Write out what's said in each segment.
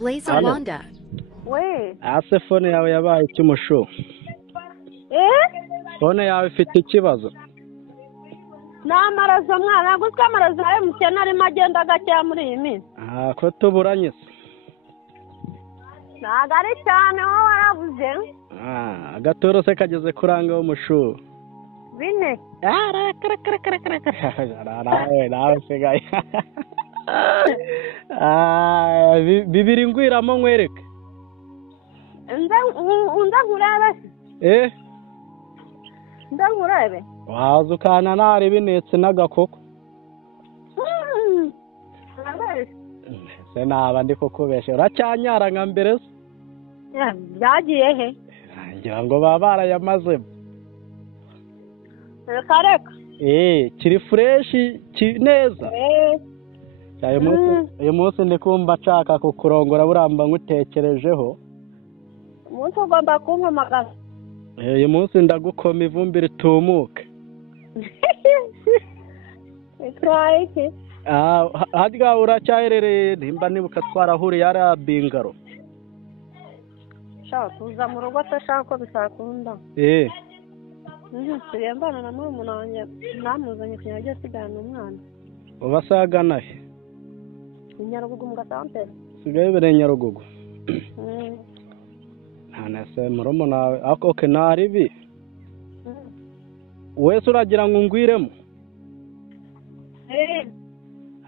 Blazer Halo. Wanda. We. Ase phone yawe yabaye icy'umushu. Phone yawe ifite ikibazo. N'amarazo mwana guswa amarazo ya MTN arimo agenda gake muri iyi minsi. Ko tuburanye se. Ntago ari cyane wowe warabuze. Agatoro se kageze kuranga umushu. Bine. Nawe se gaye. Bibiri ngwiramo nkwereke. Unda ngurebe. Unda ngurebe. Waza ukana nari binetse n'agakoko. Se naba ndi kukubesha uracyanyara nka mbere se. Byagiye he? Ngira ngo baba barayamazemo. Kareka. Kiri fresh neza. Uyu munsi ndi kumva nshaka kukurongora buramba ngutekerejeho. Umunsi ugomba kumpamagara. Uyu munsi ndagukoma ivumbi ritumuke. Ikraike. Hadga uracyaherereye nimba nibuka twarahuriye ari Bingaro. Shaka tuza mu rugo ashaka ko bisakunda. Sirembana na mwe wanjye namuzanye kunyajya sigana umwana. Ubasagana he? Nyarugugu mu Gasantere. Sigaye bere Nyarugugu. Ntanase muromo nawe akoke naribi. Wese uragira ngo ngwiremo.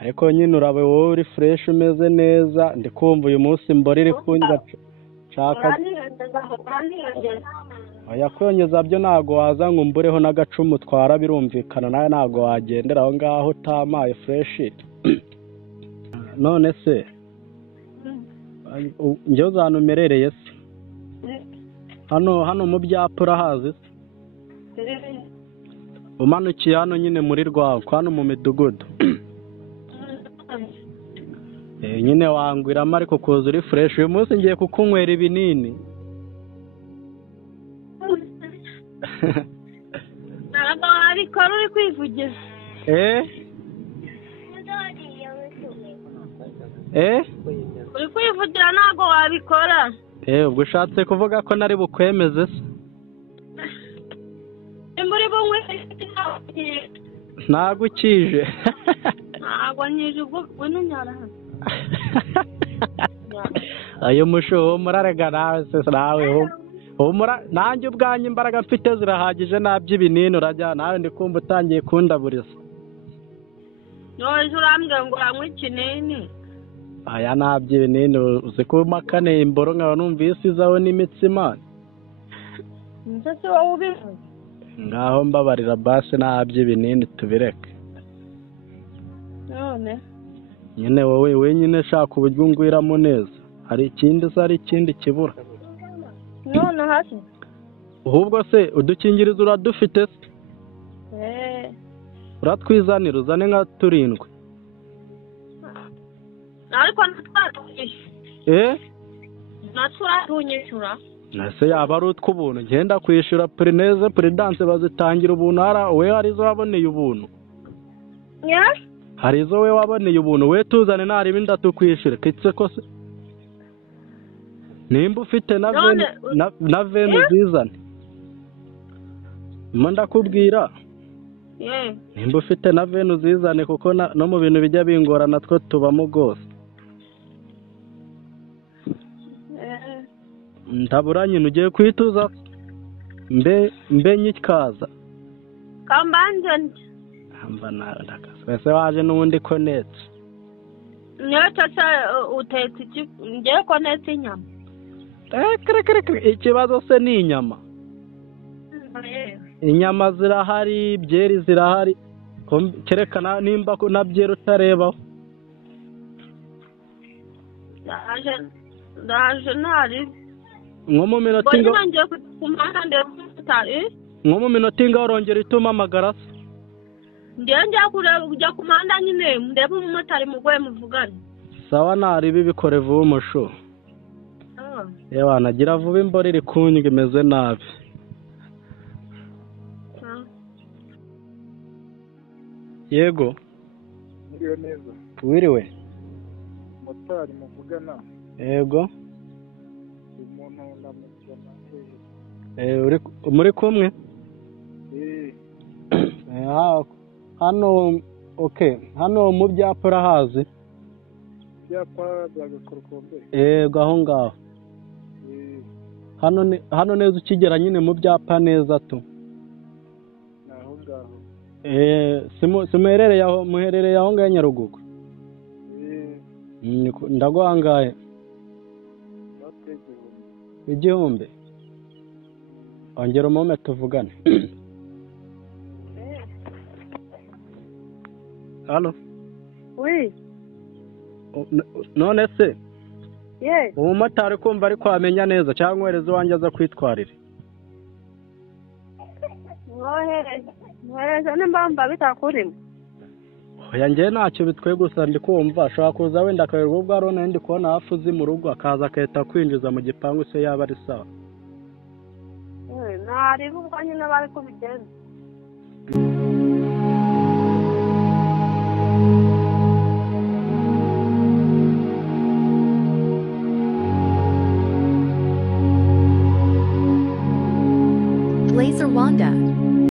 Ariko nyine urabe wowe uri fresh umeze neza ndikumva uyu munsi mbori iri kunjya chaka. Oya kwonyeza byo nago waza ngo mbureho n'agacumu twara birumvikana nawe nago wagendera aho ngaho tamaye fresh. None se njye zanumerereye se hano mu byapa urahazi umanukiye hano nyine muri Rwawe hano mu midugudu nyine wangwiramo ariko kuza uri fresh uyu munsi ngiye kukunywera ibinini. Ntabwo abikora uri kwivugiza. Uri kwivugira ntabwo wabikora. Ubwo ushatse kuvuga ko nari bukwemeze se. Muri bumwe ntabwo ukije. Ntabwo nyije ubwo n'unyara hano. Ayo musho murarega nawe se nawe nanjye ubwanye imbaraga mfite zirahagije naby'ibinini urajya nawe ndikumva utangiye kundaburiza. None urambwira ngo uranywe ikinini. Aya naby'ibinini uzi ko makane imboro nkaba numvise izaho n'imitsima. Nse wowe ubivuze. Ngaho mbabarira basi naby'ibinini tubireke. None nyine wowe wenyine shaka uburyo ngwiramo neza. Hari ikindi kibura. None hasi. Ahubwo se udukingirizo uradufite se? Uratwizanira uzane nka 7. Ariko natwatunyishyura. Natwatunyishyura. Nase yaba ari utw'ubuntu ngenda kwishyura prineze prudence bazitangira ubuntu we hari izo waboneye ubuntu. Hari izo we waboneye ubuntu we tuzane nari binda tukwishyura kitse ko se. Nimba ufite na venu zizane. Ndakubwira. Nimba ufite na venu zizane kuko no mu bintu bijya bingora natwo tubamo gose. Ndaburanye ugiye kwituza mbe nyikaza. Kambanje. Hamba ndakase waje n'ubundi konetse. Nyota utetse iki ngiye konetse inyama. Ikibazo se ni inyama. Inyama zirahari byeri zirahari kerekana nimba na byeri utarebaho. Ndaje nari nko mu minota inga urongera ituma amagara se. Ndiye njya kujya ku muhanda nyine ndebe umumotari mugwe muvugana. Sawa nari bibikore vuba umusho. Yewe nagira vuba imboro iri kunywa imeze nabi. Yego. Ndiyo neza. Wiriwe. Motari muvugana. Yego. umuntu ndamubona Muri kumwe? eh Hano okay, hano mu byapa urahazi? byapa byagakorkombe Yego aho ngaho. Hano neza ukigera nyine mu byapa neza tu. naho ngaho Simuherereye aho muherereye aho ngaho Nyarugugu. Ndaguhangaye. Igihumbi. Ongera umome tuvugane. Halo. Oui. None se Ye. umumotari kumva ari kwamenya neza cyangwa wereze wanjye aza kwitwarira? Mwohereze n'imbamba bitakurimo. Oya njye ntacyo bitwe gusa ndi kumva ashobora kuza wenda akayoberwa ubwo arona ndi kubona hafi uzi mu rugo akaza akahita kwinjiza mu gipangu se yaba ari sawa. Ntari ubwo nyine bari kubigenza.